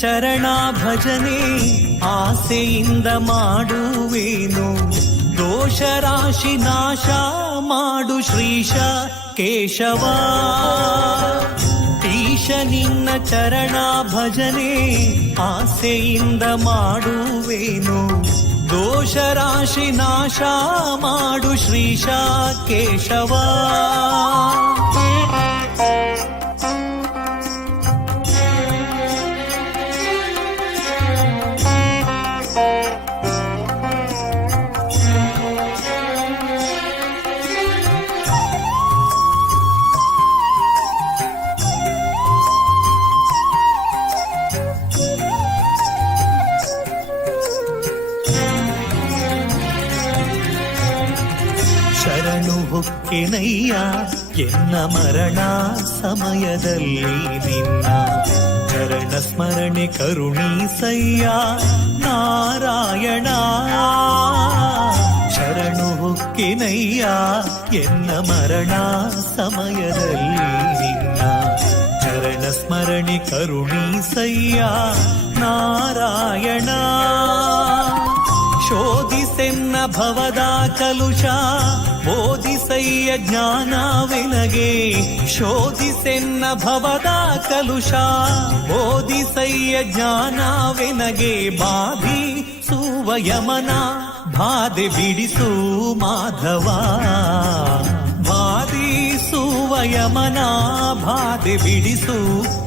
ಚರಣ ಭಜನೆ ಆಸೆಯಿಂದ ಮಾಡುವೇನು, ದೋಷ ರಾಶಿ ನಾಶ ಮಾಡು ಶ್ರೀಶ ಕೇಶವ. ಈಶ ನಿನ್ನ ಚರಣ ಭಜನೆ ಆಸೆಯಿಂದ ಮಾಡುವೇನು, ದೋಷ ರಾಶಿ ನಾಶ ಮಾಡು ಶ್ರೀಶ ಕೇಶವ. ಶರಣು ಹೊಕ್ಕೆನಯ್ಯ ಎನ್ನ ಮರಣ ಸಮಯದಲ್ಲಿ ನಿನ್ನ ಚರಣ ಸ್ಮರಣೆ ಕರುಣೀಸಯ್ಯ ನಾರಾಯಣ. ಶರಣು ಹೊಕ್ಕೆನಯ್ಯ ಎನ್ನ ಮರಣ ಸಮಯದಲ್ಲಿ ನಿನ್ನ ಚರಣ ಸ್ಮರಣೆ ಕರುಣೀಸಯ್ಯ ನಾರಾಯಣ. ಶೋಧಿಸೆನ್ನ ಭವದ ಕಲುಷ ಬೋಧಿಸಯ್ಯ ಜ್ಞಾನವೆನಗೆ, ಶೋಧಿಸೆನ್ನ ಭವದ ಕಲುಷ ಬೋಧಿಸಯ್ಯ ಜ್ಞಾನವೆನಗೆ. ಬಾಧಿಸುವ ಯಮನ ಬಾಧೆ ಬಿಡಿಸು ಮಾಧವ, ಬಾಧಿಸುವ ಯಮನ ಬಾಧೆ ಬಿಡಿಸು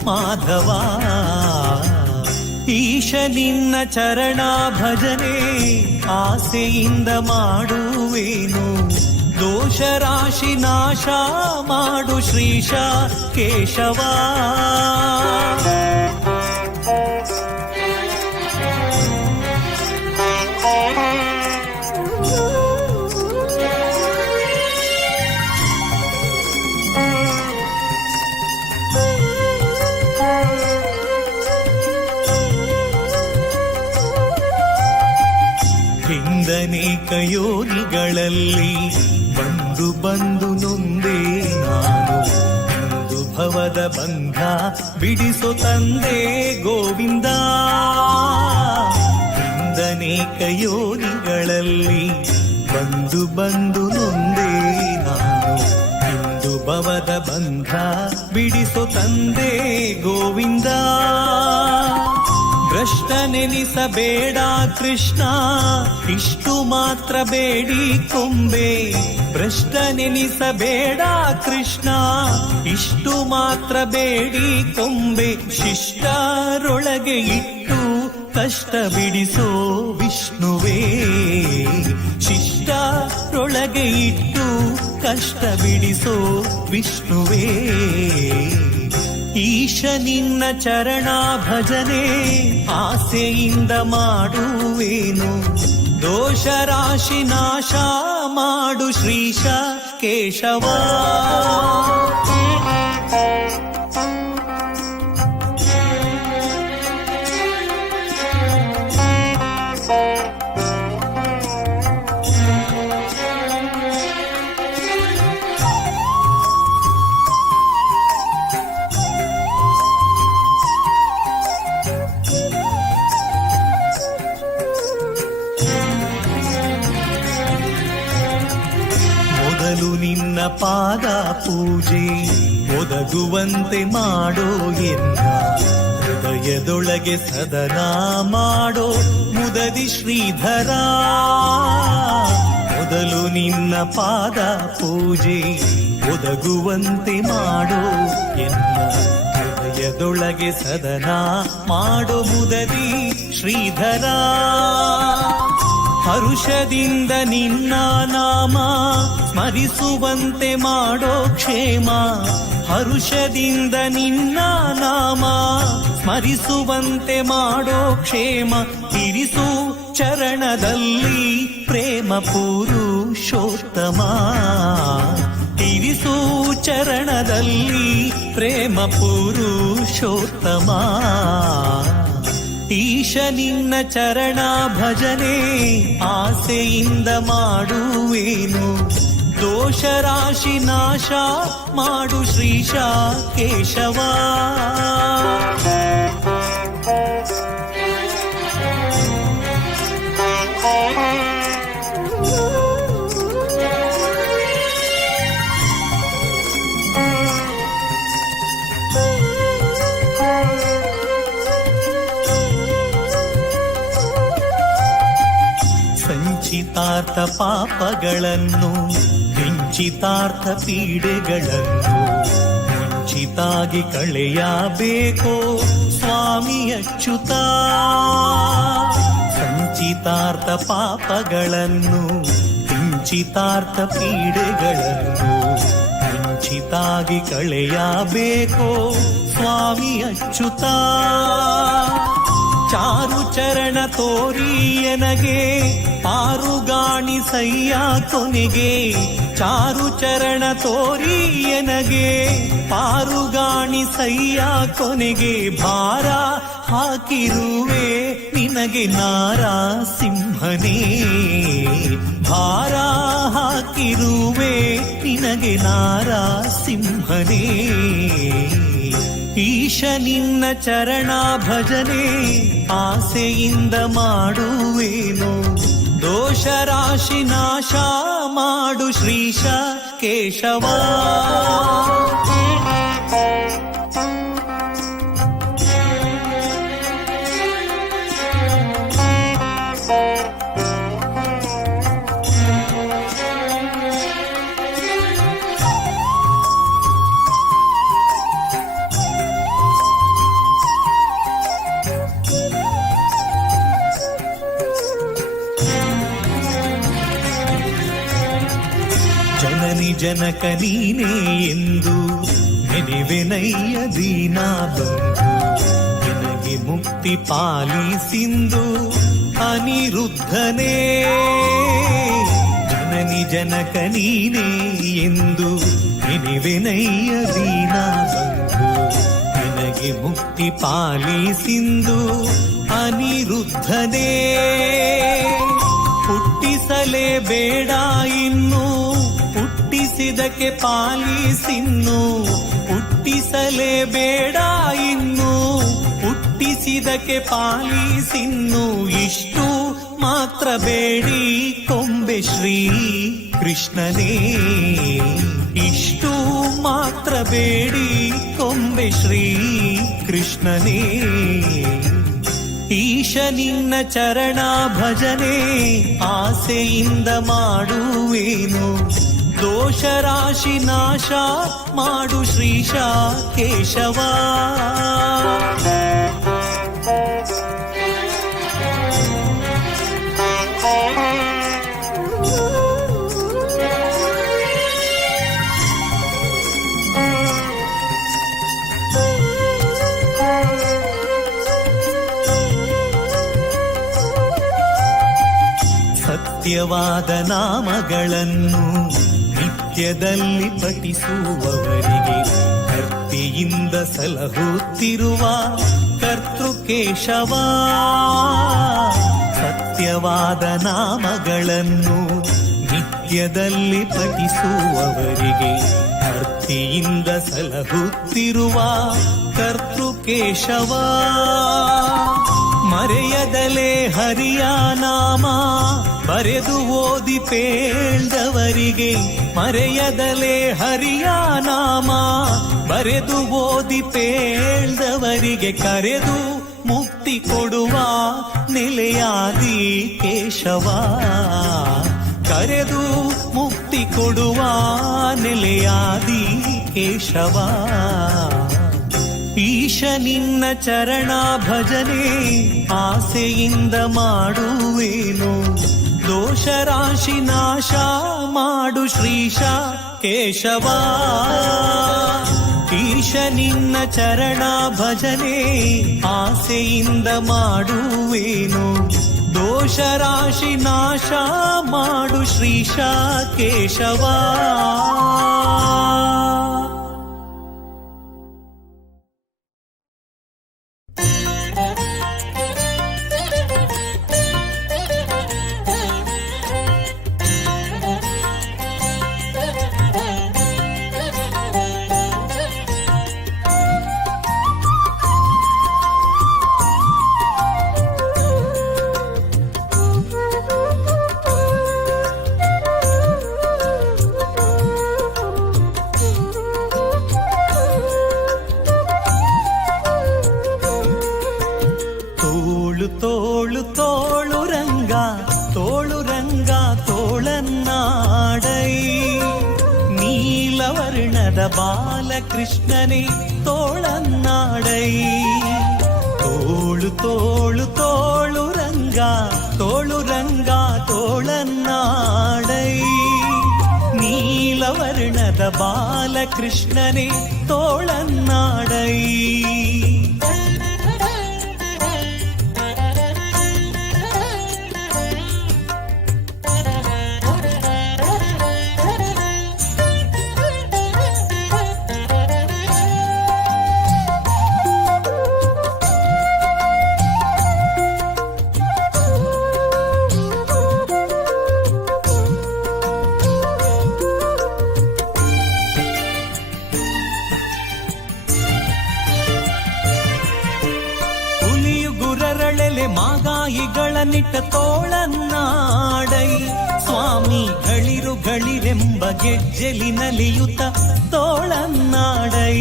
ಮಾಧವ. ಈಶ ನಿನ್ನ ಚರಣ ಭಜನೆ ಆಸೆಯಿಂದ ಮಾಡುವೇನು, ದೋಷ ರಾಶಿ ನಾಶ ಮಾಡು ಶ್ರೀಶ ಕೇಶವ. ಹಿಂದನೇಕ ಯೋನಿಗಳಲ್ಲಿ ಬಂದು ಬಂದು ನೊಂದೇ ನಾನು, ಒಂದು ಭವದ ಬಂಧ ಬಿಡಿಸೋ ತಂದೆ ಗೋವಿಂದ. ಹಿಂದನೇಕ ಯೋನಿಗಳಲ್ಲಿ ಬಂದು ಬಂದು ನೊಂದೇ ನಾನು, ಒಂದು ಭವದ ಬಂಧ ಬಿಡಿಸೋ ತಂದೆ ಗೋವಿಂದ. ಭ್ರಷ್ಟನೆನಿಸಬೇಡ ಕೃಷ್ಣ ಇಷ್ಟು ಮಾತ್ರ ಬೇಡಿ ಕೊಂಬೆ, ಭ್ರಷ್ಟನೆನಿಸಬೇಡ ಕೃಷ್ಣ ಇಷ್ಟು ಮಾತ್ರ ಬೇಡಿ ಕೊಂಬೆ. ಶಿಷ್ಟರೊಳಗೆ ಇಟ್ಟು ಕಷ್ಟ ಬಿಡಿಸೋ ವಿಷ್ಣುವೇ, ಶಿಷ್ಟರೊಳಗೆ ಇಟ್ಟು ಕಷ್ಟ ಬಿಡಿಸೋ ವಿಷ್ಣುವೇ. ಈಶ ನಿನ್ನ ಚರಣ ಭಜನೆ ಆಸೆಯಿಂದ ಮಾಡುವೇನು, ದೋಷ ರಾಶಿ ನಾಶ ಮಾಡು ಶ್ರೀಶ ಕೇಶವ. ನಿನ್ನ ಪಾದ ಪೂಜೆ ಒದಗುವಂತೆ ಮಾಡೋ ಎನ್ನ, ಹೃದಯದೊಳಗೆ ಸದನ ಮಾಡೋ ಮುದದಿ ಶ್ರೀಧರ. ಮೊದಲು ನಿನ್ನ ಪಾದ ಪೂಜೆ ಒದಗುವಂತೆ ಮಾಡೋ ಎನ್ನ, ಹೃದಯದೊಳಗೆ ಸದನ ಮಾಡೋ ಮುದದಿ ಶ್ರೀಧರ. ಹರುಷದಿಂದ ನಿನ್ನ ನಾಮ ಸ್ಮರಿಸುವಂತೆ ಮಾಡೋ ಕ್ಷೇಮ, ಹರುಷದಿಂದ ನಿನ್ನ ನಾಮ ಸ್ಮರಿಸುವಂತೆ ಮಾಡೋ ಕ್ಷೇಮ. ಇರಿಸು ಚರಣದಲ್ಲಿ ಪ್ರೇಮ ಪುರುಷೋತ್ತಮ, ಇರಿಸು ಚರಣದಲ್ಲಿ ಪ್ರೇಮ ಪುರುಷೋತ್ತಮ. ಈಶ ನಿನ್ನ ಚರಣ ಭಜನೆ ಆಸೆಯಿಂದ ಮಾಡುವೇನು, ದೋಷ ರಾಶಿ ನಾಶ ಮಾಡು ಶ್ರೀಶ ಕೇಶವ. ಸಂಚಿತಾರ್ಥ ಪಾಪಗಳನ್ನು ಕಿಂಚಿತಾರ್ಥ ಪೀಡೆಗಳನ್ನು ಮುಂಚಿತಾಗಿ ಕಳೆಯಬೇಕೋ ಸ್ವಾಮಿ ಅಚ್ಯುತ. ಸಂಚಿತಾರ್ಥ ಪಾಪಗಳನ್ನು ಕಿಂಚಿತಾರ್ಥ ಪೀಡೆಗಳನ್ನು ಮುಂಚಿತಾಗಿ ಕಳೆಯಬೇಕೋ ಸ್ವಾಮಿ ಅಚ್ಯುತ. ಚಾರು ಚರಣ ತೋರಿಯನಗೆ ಪಾರುಗಾಣಿಸಯ್ಯ ಕೊನೆಗೆ. ಚಾರು ಚರಣ ತೋರಿಯನಗೆ ಪಾರುಗಾಣಿಸಯ್ಯ ಕೊನೆಗೆ. ಭಾರ ಹಾಕಿರುವೆ ನಿನಗೆ ನಾರಸಿಂಹನೇ. ಭಾರ ಹಾಕಿರುವೆ ನಿನಗೆ ನಾರಸಿಂಹನೇ. ಈಶ ನಿನ್ನ ಚರಣ ಭಜನೆ ಆಸೆಯಿಂದ ಮಾಡುವೇನು. ದೋಷ ರಾಶಿ ನಾಶ ಮಾಡು ಶ್ರೀಶ ಕೇಶವ. ಜನನಿ ಜನಕ ನೀನೇ ಎಂದು ನೆನೆವೆನಯ್ಯ ದೀನಾ ಬಂಧು. ನಿನಗೆ ಮುಕ್ತಿ ಪಾಲಿಸಿಂದು ಅನಿರುದ್ಧನೇ. ಜನನಿ ಜನಕ ನೀನೇ ಎಂದು ನೆನೆವೆನಯ್ಯ ದೀನಾ ಬಂಧು. ನಿನಗೆ ಮುಕ್ತಿ ಪಾಲಿಸಿಂದು ಅನಿರುದ್ಧನೇ. ಹುಟ್ಟಿಸಲೇ ಬೇಡ ಇನ್ನು ಹುಟ್ಟಿಸಿದಕ್ಕೆ ಪಾಲಿಸಿನ್ನು. ಹುಟ್ಟಿಸಲೇ ಬೇಡ ಇನ್ನು ಹುಟ್ಟಿಸಿದಕ್ಕೆ ಪಾಲಿಸಿನ್ನು. ಇಷ್ಟು ಮಾತ್ರ ಬೇಡಿ ಕೊಂಬೆ ಶ್ರೀ ಕೃಷ್ಣನೇ. ಇಷ್ಟು ಮಾತ್ರ ಬೇಡಿ ಕೊಂಬೆ ಶ್ರೀ ಕೃಷ್ಣನೇ. ಈಶ ನಿನ್ನ ಚರಣ ಭಜನೆ ಆಸೆಯಿಂದ ಮಾಡುವೇನು. ದೋಷ ರಾಶಿ ನಾಶ ಮಾಡು ಶ್ರೀಶ ಕೇಶವ. ಸತ್ಯವಾದ ನಾಮಗಳನ್ನು ನಿತ್ಯದಲ್ಲಿ ಪಠಿಸುವವರಿಗೆ ಭಕ್ತಿಯಿಂದ ಸಲಹುತ್ತಿರುವ ಕರ್ತೃಕೇಶವ. ಸತ್ಯವಾದ ನಾಮಗಳನ್ನು ನಿತ್ಯದಲ್ಲಿ ಪಠಿಸುವವರಿಗೆ ಭಕ್ತಿಯಿಂದ ಸಲಹುತ್ತಿರುವ ಕರ್ತೃಕೇಶವ. ಮರೆಯದಲೇ ಹರಿಯ ನಾಮ ಬರೆದು ಓದಿ ಪೇಳ್ದವರಿಗೆ. ಮರೆಯದಲೇ ಹರಿಯ ನಾಮ ಬರೆದು ಓದಿ ಪೇಳ್ದವರಿಗೆ. ಕರೆದು ಮುಕ್ತಿ ಕೊಡುವ ನೆಲೆಯಾದಿ ಕೇಶವ. ಕರೆದು ಮುಕ್ತಿ ಕೊಡುವ ನೆಲೆಯಾದಿ ಕೇಶವ. ಈಶ ನಿನ್ನ ಚರಣ ಭಜನೆ ಆಸೆಯಿಂದ ಮಾಡುವೇನು. ದೋಷ ರಾಶಿ ನಾಶ ಮಾಡು ಶ್ರೀಶ ಕೇಶವ. ಈಶ ನಿನ್ನ ಚರಣ ಭಜನೆ ಆಸೆಯಿಂದ ಮಾಡುವೇನು. ದೋಷ ರಾಶಿ ನಾಶ ಮಾಡು ಶ್ರೀಶ ಕೇಶವ. ತೋಳು ತೋಳು ತೋಳು ರಂಗ, ತೋಳು ರಂಗ ವರ್ಣದ ಬಾಲಕೃಷ್ಣನೇ ತೋಳನ್ನಾಡೈ. ತೋಳು ತೋಳು ತೋಳು ರಂಗ ತೋಳು ರಂಗ ತೋಳನ್ನಾಡೈ. ನೀಲವರ್ಣದ ಬಾಲಕೃಷ್ಣನೇ ತೋಳನ್ನಾಡೈ. ಮಾಗಾಯಿಗಳನ್ನಿಟ್ಟ ತೋಳನ್ನಾಡೈ. ಸ್ವಾಮಿ ಗಳಿರು ಗಳಿರೆಂಬ ಗೆಜ್ಜೆಲಿನಲಿಯುತ ತೋಳನ್ನಾಡೈ.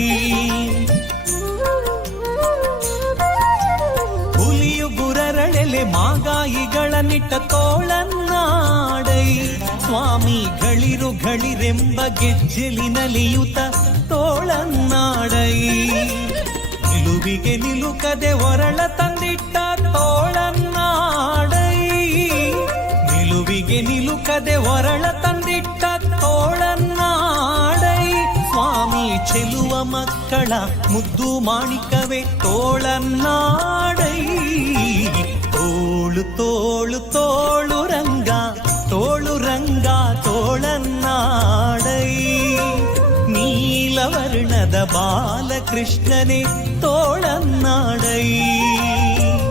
ಹುಲಿಯು ಗುರರಳೆಲೆ ಮಾಗಾಯಿಗಳನ್ನಿಟ್ಟ ತೋಳನ್ನಾಡೈ. ಸ್ವಾಮಿ ಗಳಿರು ಗಳಿರೆಂಬ ಗೆಜ್ಜೆಲಿನಲಿಯುತ ತೋಳನ್ನಾಡೈ. ನಿಲುವಿಗೆ ನಿಲುಕದೆ ಒರಳ ತಂದಿಟ್ಟ ತೋಳನ್ನಾಡೈ. ನಿಲುವಿಗೆ ನಿಲುಕದೆ ಒರಳ ತಂದಿಟ್ಟ ತೋಳನ್ನಾಡೈ. ಸ್ವಾಮಿ ಚೆಲುವ ಮಕ್ಕಳ ಮುದ್ದು ಮಾಣಿಕವೇ ತೋಳನ್ನಾಡೈ. ತೋಳು ತೋಳು ತೋಳು ರಂಗ ತೋಳು ರಂಗ ತೋಳನ್ನಾಡೈ. ನೀಲವರ್ಣದ ಬಾಲಕೃಷ್ಣನೇ ತೋಳನ್ನಾಡೈ.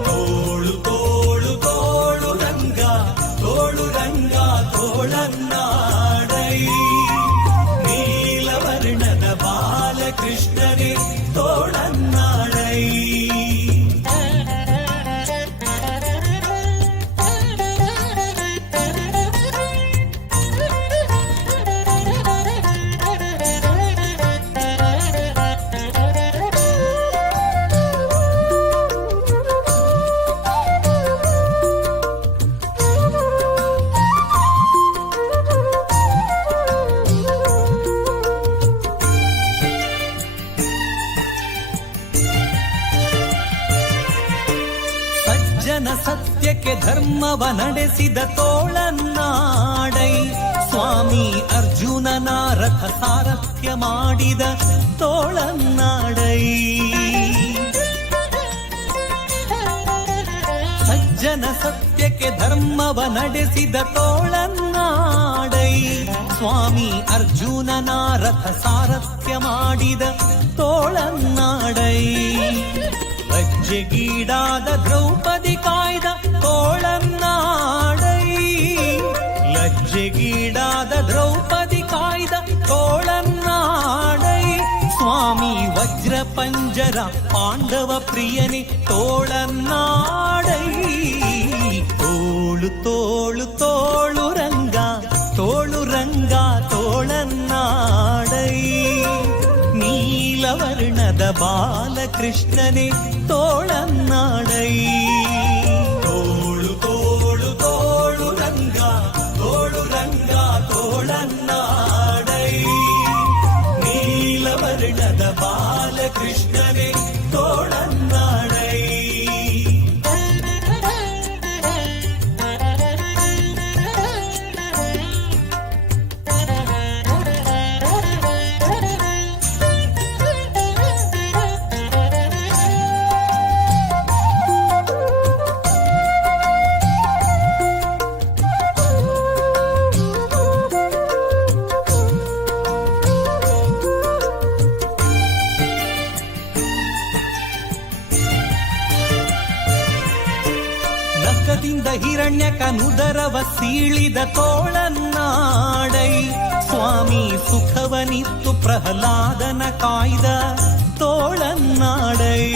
ತೋಳು ತೋಳು ತೋಳು ರಂಗ ತೋಳು ರಂಗ ತೋಳನ್ನಾಡೈ. ನೀಲವರ್ಣದ ಬಾಲಕೃಷ್ಣನೇ ತೋಳನ್ನಾಡೈ. ಸತ್ಯಕ್ಕೆ ಧರ್ಮವ ನಡೆಸಿದ ತೋಳನ್ನಾಡೈ. ಸ್ವಾಮಿ ಅರ್ಜುನನ ರಥ ಸಾರಥ್ಯ ಮಾಡಿದ ತೋಳನ್ನಾಡೈ. ಸಜ್ಜನ ಸತ್ಯಕ್ಕೆ ಧರ್ಮವ ನಡೆಸಿದ ತೋಳನ್ನಾಡೈ. ಸ್ವಾಮಿ ಅರ್ಜುನನ ರಥ ಸಾರಥ್ಯ ಮಾಡಿದ ತೋಳನ್ನಾಡೈ. ಲಜ್ಜೆಗೀಡಾದ ದ್ರೌಪದಿ ಕಾಯ್ದ ತೋಳನ್ನಾಡೈ. ಲಜ್ಜೆಗೀಡಾದ ದ್ರೌಪದಿ ಕಾಯ್ದ ತೋಳನ್ನಾಡೈ. ಸ್ವಾಮಿ ವಜ್ರ ಪಂಜರ ಪಾಂಡವ ಪ್ರಿಯನೇ ತೋಳನ್ನಾಡೈ. ತೋಳು ತೋಳು ತೋಳು ರಂಗ ತೋಳು ರಂಗ ತೋಳನ್ನಾಡೈ. ನೀಲವರ್ಣದ ಬಾಲಕೃಷ್ಣನೇ ತೋಳನ್ನಾಡೈ. ತೋಳು ತೋಳು ತೋಳು ರಂಗ ತೋಳು ರಂಗ ತೋಳನ್ನಾಡೈ. ನೀಲವರ್ಣದ ಬಾಲಕೃಷ್ಣನೇ ತೋಳನ್ನಾಡೈ. ಹಿರಣ್ಯಕನುದರವ ಸೀಳಿದ ತೋಳನ್ನಾಡೈ. ಸ್ವಾಮಿ ಸುಖವನಿತ್ತು ಪ್ರಹ್ಲಾದನ ಕಾಯ್ದ ತೋಳನ್ನಾಡೈ.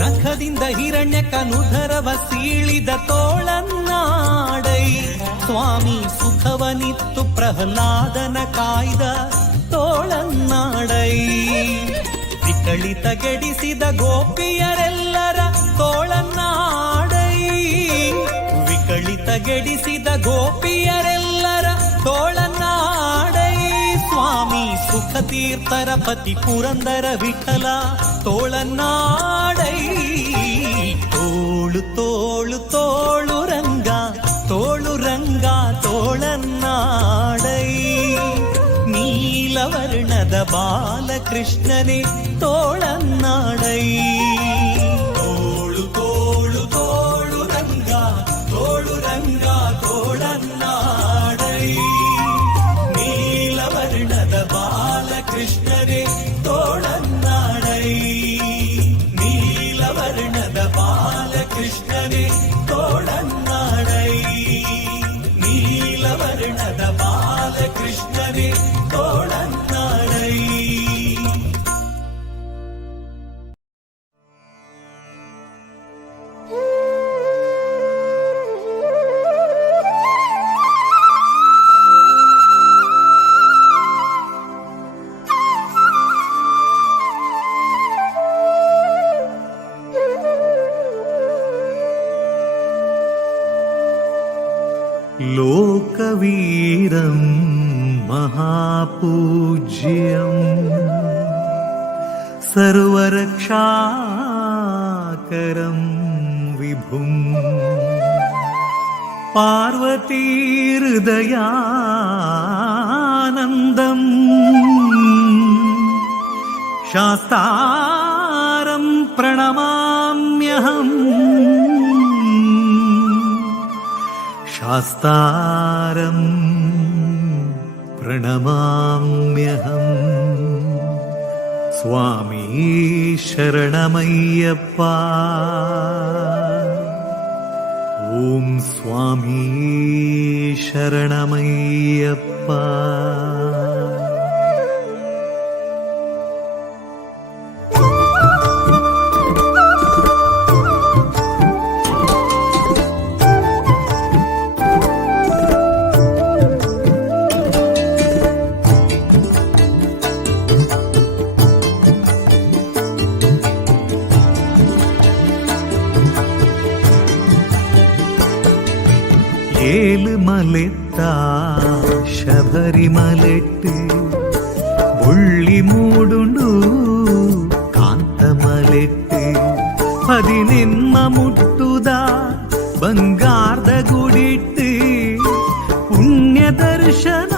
ನಖದಿಂದ ಹಿರಣ್ಯಕನುದರವ ಸೀಳಿದ ತೋಳನ್ನಾಡೈ. ಸ್ವಾಮಿ ಸುಖವನಿತ್ತು ಪ್ರಹ್ಲಾದನ ಕಾಯ್ದ ತೋಳನ್ನಾಡೈ. ವಿಕಳಿತಗೆಡಿಸಿದ ಗೋಪಿಯರೆಲ್ಲರ ತೋಳನ್ನಾಡೈ. ವಿಕಳಿತಗೆಡಿಸಿದ ಗೋಪಿಯರೆಲ್ಲರ ತೋಳನ್ನಾಡೈ ಸ್ವಾಮಿ ಸುಖತೀರ್ಥರ ಪತಿ ಪುರಂದರ ವಿಠಲ ತೋಳನ್ನಾಡೈ ತೋಳು ತೋಳು ತೋಳು ರಂಗ ತೋಳು ರಂಗ ತೋಳನ್ನಾಡೈ ನೀಲವರ್ಣದ ಬಾಲಕೃಷ್ಣನೇ ತೋಳನ್ನಾಡೈ ತೋಳು ತೋಳು ತೋಳು ರಂಗ ತೋಳು ರಂಗ ತೋಳನ್ನಾಡೈ ನೀಲವರ್ಣದ ಬಾಲಕೃಷ್ಣನೇ ತೋಳನ್ನಾಡೈ ನೀಲವರ್ಣದ ಬಾಲಕೃಷ್ಣನೇ ತೋಳನ್ನಾಡೈ ನೀಲವರ್ಣದ ಬಾಲಕೃಷ್ಣನೇ ತೋಳನ್ನಾಡೈ. लोकवीरं महापूज्यं सर्वरक्षाकरं विभुं पार्वतीहृदयानन्दं शास्तारं प्रणमाम्यहम् शास्तारं प्रणमाम्यहम् स्वामी शरणमय्यप्पा ॐ स्वामी शरणमय्यप्पा. ഏലുമലെത്താ ശബരിമലെട്ട് ഉള്ളി മൂടുണ്ടു കാന്തമലെട്ട് പതിനെന്ന മുട്ടുത ಬಂಗಾರದ ಗುಡಿಟ್ಟು ಪುಣ್ಯ ದರ್ಶನ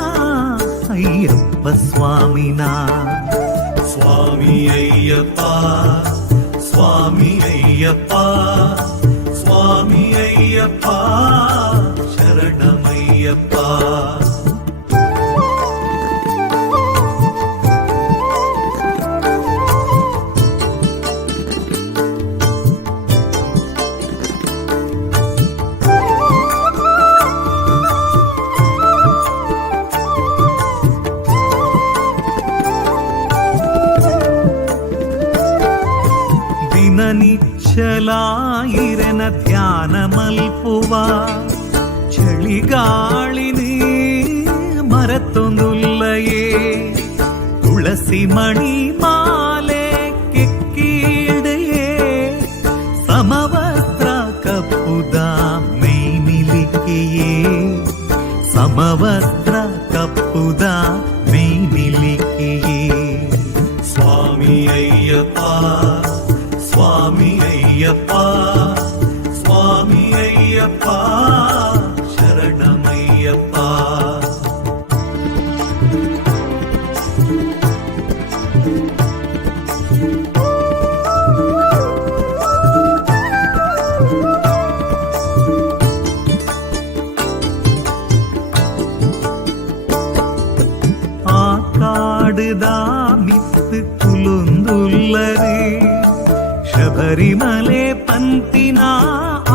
ಅಯ್ಯಪ್ಪ ಸ್ವಾಮಿನ ಸ್ವಾಮಿ ಅಯ್ಯಪ್ಪ ಸ್ವಾಮಿ ಅಯ್ಯಪ್ಪ ಸ್ವಾಮಿ ಅಯ್ಯಪ್ಪ ಶರಣಮಯ್ಯಪ್ಪ. ദിനനിശ്ചലായിരന ധ്യാനമൽപ്പുവ ചളികാളിന് മരത്തൊന്നുല്ലയേ തുളസി മണി മാലെ കെക്കീടയേ സമവസ്ത്ര കപ്പുത മെയ്മിലിക്കയേ സമവസ്ത്ര കപ്പുത മെയ്മിലിക്കയേ. സ്വാമി അയ്യപ്പ ಸ್ವಾಮಿ ಅಯ್ಯಪ್ಪ ಸ್ವಾಮಿ ಅಯ್ಯಪ್ಪ ಶರಣಮಯ್ಯಪ್ಪ. ಆ ಕಾಡುದ ಮಿತ್ತು ಕುಲೊಂದುಲ್ಲರೇ ಶಬರಿಮಲೆ ಪಂತಿನ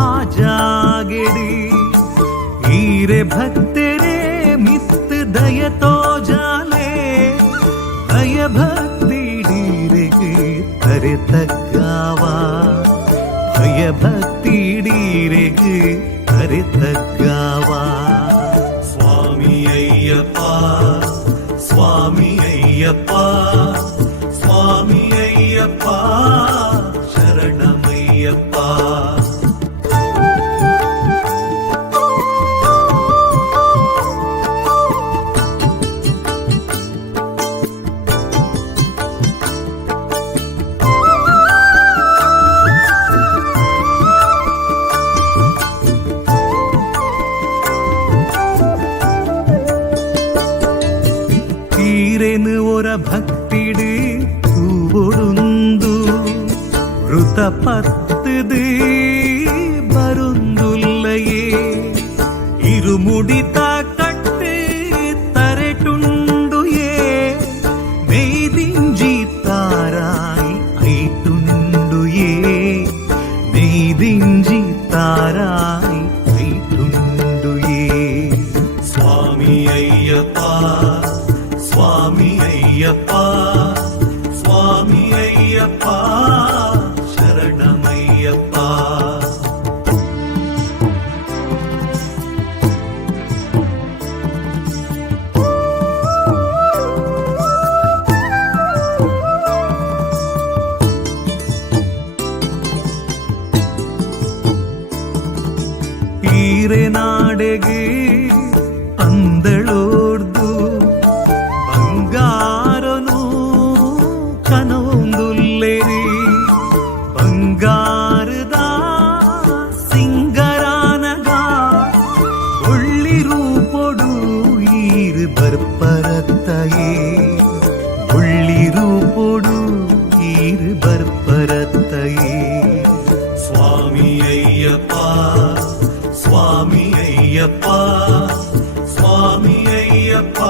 ಆಜಾಗೆಡಿ ಈರೆ ಭಕ್ತರೇ ಮಿತ್ ದಯತೋ ಜಾಲೆ ದಯ ಭಕ್ತಿ ಡೀರೆಗೆ ತರೆ ತಗ್ಗಾವ ದಯ ಭಕ್ತಿ ಡೀರೆಗೆ ತರೆ ತಗ್ಗಾವ. ಸ್ವಾಮಿ ಅಯ್ಯಪ್ಪ ಸ್ವಾಮಿ ಅಯ್ಯಪ್ಪ ಸ್ವಾಮಿ ಅಯ್ಯಪ್ಪ ಶರಣಮಯ್ಯಪ್ಪ. വൃതപത്തുത് വരുന്നുല്ലയേ ഇരുമുടിത കട്ട് തരട്ടുണ്ടുയേ നെയ്തിഞ്ചി താരായി ഐട്ടുണ്ടുയേ നെയ്തിഞ്ചി താരായി ഐട്ടുണ്ടുയേ സ്വാമി അയ്യപ്പ സ്വാമി അയ്യപ്പ സ്വാമി അയ്യപ്പ ശരണമയ്യപ്പ ಈರೆನಾಡೆಗೆ ಪಂದಳೋರ್ದು ಬಂಗಾರನು ಕನವೊಂದುಲ್ಲೆರಿ ಬಂಗಾರದ ಸಿಂಗರಾನಗ ಒಳ್ಳಿರು ಪೊಡು ಈರು ಬರ್ಪರತ್ತಯೇ ಒಳ್ಳಿರು ಪೊಡು ಈರು ಬರ್ಪರತ್ತಯೇ ಸ್ವಾಮಿ ಅಯ್ಯಪ್ಪ ಸ್ವಾಮಿ ಅಯ್ಯಪ್ಪ ಸ್ವಾಮಿ ಅಯ್ಯಪ್ಪ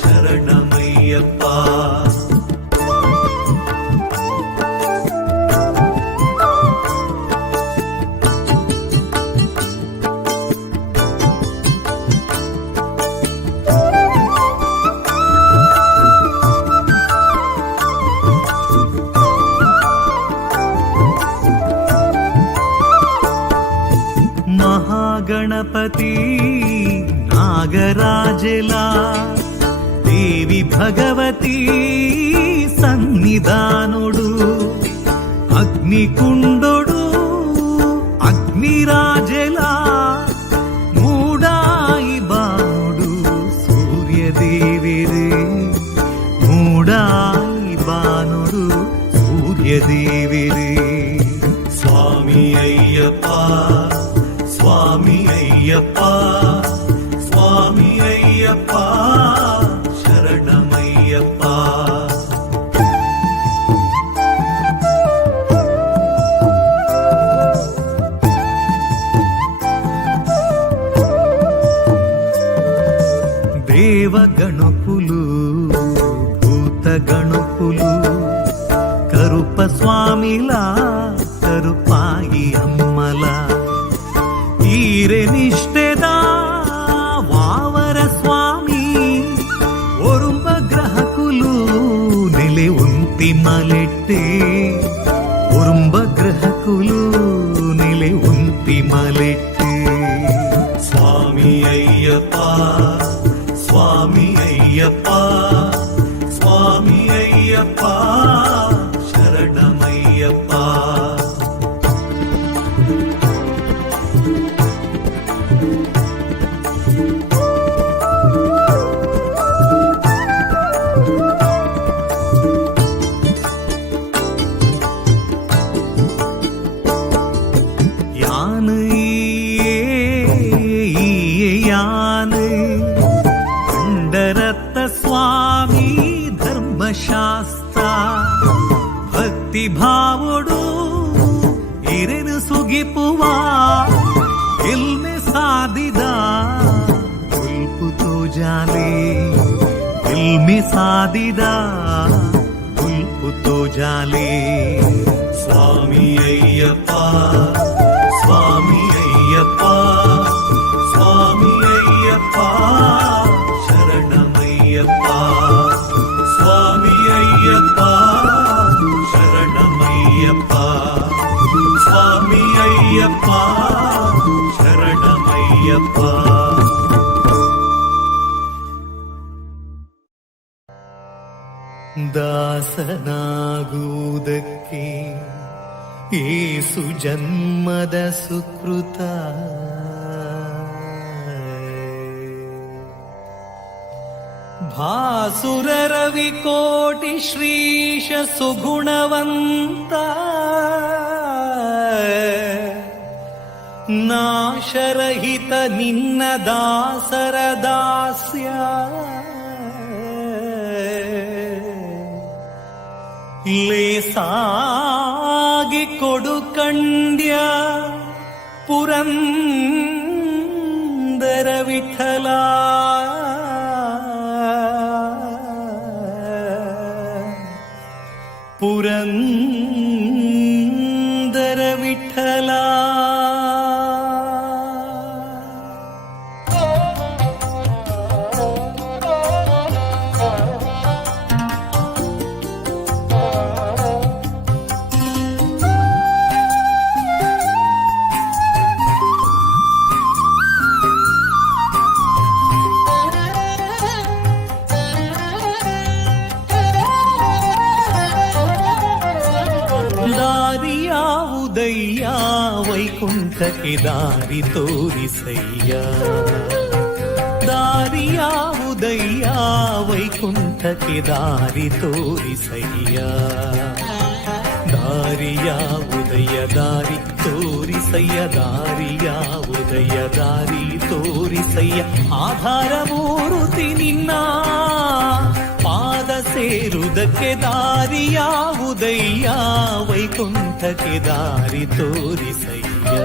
ಶರಣಮಯ್ಯಪ್ಪ మహాగణపతి నాగరాజలా దేవి భగవతి సన్నిధానుడు అగ్నికుండోడు అగ్నిరాజలా మూడాయి బాణుడు సూర్యదేవిరే మూడాయి బాణుడు సూర్యదేవిరే స్వామి అయ్యప్ప స్వామి అయ్యప్ప స్వామి అయ్యప్ప శరణమయ్యప్ప దేవ గణపులు భూత గణపులు కరుప స్వామిలా కరుపాయి అమ్మలా ಈರೆ ನಿಷ್ಠೆದ ವಾವರ ಸ್ವಾಮಿ ಒರುಂಬ ಗ್ರಹಕುಲು ನೆಲೆ ಉಂತಿ ಮಲೆಟ್ಟೆ ಒರುಂಬ ಗ್ರಹಕುಲು ನೆಲೆ ಉಂತಿ ಮಲೆಟ್ಟೆ ಸ್ವಾಮಿ ಅಯ್ಯಪ್ಪ ಸ್ವಾಮಿ ಅಯ್ಯಪ್ಪ ಸ್ವಾಮಿ ಅಯ್ಯಪ್ಪ ಶರಣಮಯ್ಯಪ್ಪ ಪಂಡರತ್ತ ಸ್ವಾಮಿ ಧರ್ಮಶಾಸ್ತ್ರ ಭಕ್ತಿ ಭಾವೊಡು ಇರೆನು ಸುಗಿಪುವ ಇಲ್ಮೆ ಸಾಧಿದ ಉಲ್ಪುತೋ ಜಾಲೆ ಇಲ್ಮೆ ಸಾಧಿದ ಉಲ್ಪುತೋ ಜಾಲೆ ಸ್ವಾಮಿ ಅಯ್ಯಪ್ಪ ಸ್ವಾಮಿ ಅಯ್ಯಪ್ಪ ಸ್ವಾಮಿ ಅಯ್ಯಪ್ಪ ಶರಣಮಯ್ಯಪ್ಪ ಸ್ವಾಮಿ ಅಯ್ಯಪ್ಪ ಶರಣಮಯ್ಯಪ್ಪ ಸ್ವಾಮಿ ಅಯ್ಯಪ್ಪ ಶರಣಮಯ್ಯಪ್ಪ ದಾಸನಾಗುವುದಕ್ಕೆ ಏಸು ಜನ್ಮದ ಸುಕೃತ ಭಾಸುರ ರವಿಕೋಟಿ ಶ್ರೀಶ ಸುಗುಣವಂತ ನಾಶರಹಿತ ನಿನ್ನ ದಾಸರ ದಾಸ್ಯ ಲೇಸಾಗಲಿಲ್ಲ ಮಾಡಿಕೊಡು ಕಂಡ್ಯ ಪುರಂದರ ವಿಠಲ. ಪುರಂದರ ವಿಠಲ. ದಾರಿಯಾವುದಯ್ಯ ವೈಕುಂಠಕ್ಕೆ ದಾರಿ ತೋರಿಸಯ್ಯ. ದಾರಿಯಾವುದಯ್ಯ ವೈಕುಂಠಕ್ಕೆ ದಾರಿ ತೋರಿಸಯ್ಯ. ದಾರಿಯಾವುದಯ್ಯ ದಾರಿ ತೋರಿಸಯ್ಯ. ದಾರಿಯಾವುದಯ್ಯ ದಾರಿ ತೋರಿಸಯ್ಯ. ಆಧಾರ ಮೂರುತಿ ನಿನ್ನ ಪಾದ ಸೇರುವುದಕ್ಕೆ ದಾರಿಯಾವುದಯ್ಯ ವೈಕುಂಠಕ್ಕೆ ದಾರಿ ತೋರಿಸಯ್ಯ.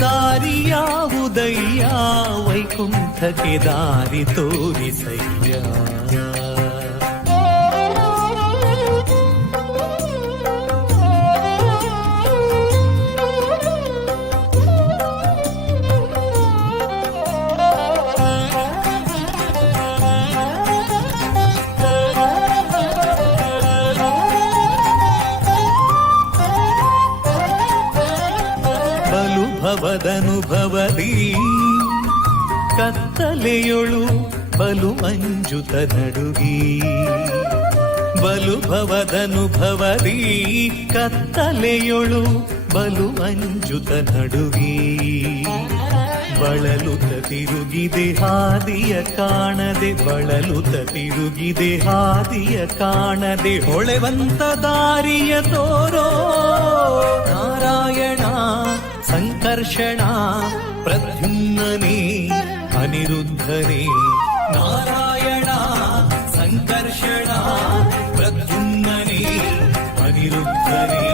ದಾರಿಯಾವುದಯ್ಯ ವೈಕುಂಠಕ್ಕೆ ದಾರಿ ತೋರಿಸಯ್ಯ. ಭವದನುಭವದಿ ಕತ್ತಲೆಯೊಳು ಬಲು ಅಂಜುತ ನಡುಗಿ. ಬಲು ಭವದನುಭವದಿ ಕತ್ತಲೆಯೊಳು ಬಲು ಅಂಜುತ ನಡುಗಿ. ಬಳಲುತ ತಿರುಗಿದೆ ಹಾದಿಯ ಕಾಣದೆ. ಬಳಲುತ ತಿರುಗಿದೆ ಹಾದಿಯ ಕಾಣದೆ. ಹೊಳೆವಂತ ದಾರಿಯ ತೋರೋ ನಾರಾಯಣ ಸಂಕರ್ಷಣ ಪ್ರದ್ಯುಮ್ನನೇ ಅನಿರುದ್ಧನೇ. ನಾರಾಯಣ ಸಂಕರ್ಷಣ ಪ್ರದ್ಯುಮ್ನನೇ ಅನಿರುದ್ಧನೇ.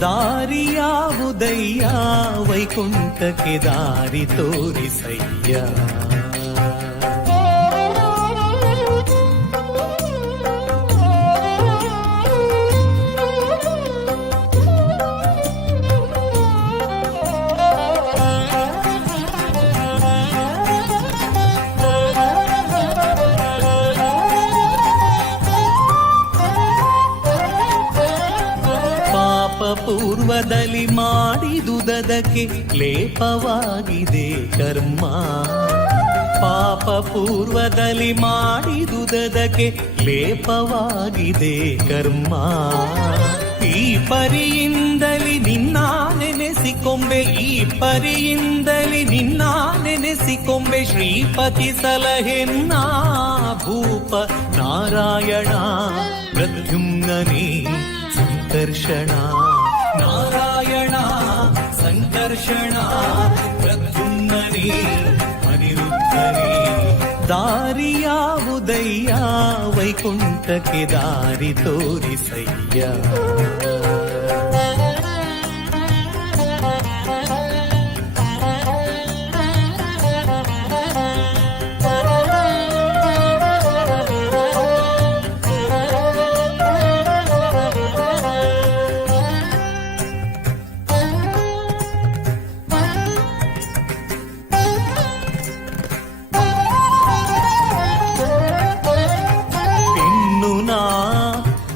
ದಾರಿಯಾವುದಯ್ಯ ವೈಕುಂಠಕ್ಕೆ ದಾರಿ ತೋರಿಸಯ್ಯ. ಪೂರ್ವದಲ್ಲಿ ಮಾಡಿದುದಕ್ಕೆ ಲೇಪವಾಗಿದೆ ಕರ್ಮ. ಪಾಪ ಪೂರ್ವದಲ್ಲಿ ಮಾಡಿದುದಕ್ಕೆ ಲೇಪವಾಗಿದೆ ಕರ್ಮ. ಈ ಪರಿಯಿಂದಲಿ ನಿನ್ನ ನೆನೆಸಿಕೊಂಬೆ. ಈ ಪರಿಯಿಂದಲಿ ನಿನ್ನ ನೆನೆಸಿಕೊಂಬೆ. ಶ್ರೀಪತಿ ಸಲಹೆನ್ನ ಭೂಪ ನಾರಾಯಣ ಪ್ರದ್ಯುಮ್ನನೇ ಸಂಕರ್ಷಣ. ನಾರಾಯಣ ಸಂಕರ್ಷಣ ಪ್ರದ್ಯುಮ್ನನೇ ಅನಿರುದ್ಧನೇ. ದಾರಿಯಾವುದಯ್ಯ ವೈಕುಂಠಕ್ಕೆ ದಾರಿ ತೋರಿಸಯ್ಯ.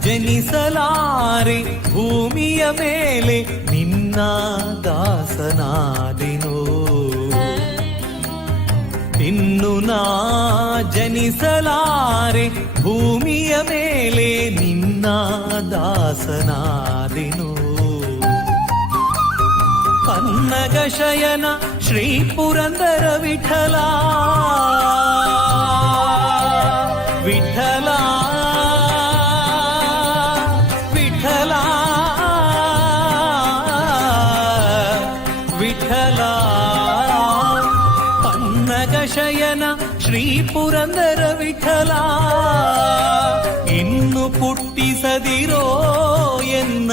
ಜನಿಸಲಾರೆ ಭೂಮಿಯ ಮೇಲೆ ನಿನ್ನ ದಾಸನಾದೆನೋ. ಇನ್ನು ನಾ ಜನಿಸಲಾರೆ ಭೂಮಿಯ ಮೇಲೆ ನಿನ್ನ ದಾಸನಾದೆನೋ. ಪನ್ನಗ ಶಯನ ಶ್ರೀ ಪುರಂದರ ವಿಠಲ. ವಿಠಲ ವಿಠಲ ಪನ್ನಗ ಶಯನ ಶ್ರೀ ಪುರಂದರ ವಿಠಲ. ಇನ್ನು ಪುಟ್ಟಿಸದಿರೋ ಎನ್ನ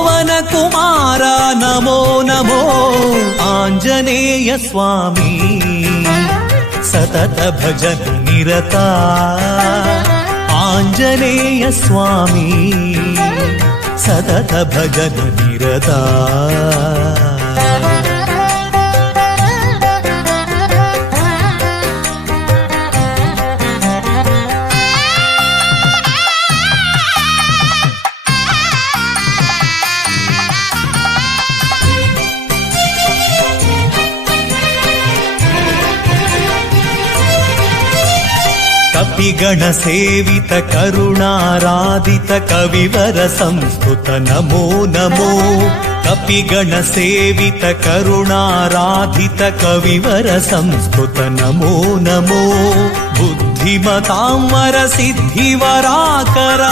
ನಮೋ ನಮೋ ಆಂಜನೇಯ ಸ್ವಾಮಿ ಸತತ ಭಜನ ನಿರತ ಆಂಜನೇಯ ಸ್ವಾಮಿ ಸತತ ಭಜನ ನಿರತ ಕಪಿಗಣ ಸೇವಿತ ಕರುಣಾರಾಧಿತ ಕವಿವರ ಸಂಸ್ಕೃತ ನಮೋ ನಮೋ ಕಪಿಗಣ ಸೇವಿತ ಕರುಣಾರಾಧಿತ ಕವಿವರ ಸಂಸ್ಕೃತ ನಮೋ ನಮೋ ಬುದ್ಧಿಮತಾಂವರ ಸಿದ್ಧಿವರಾಕರ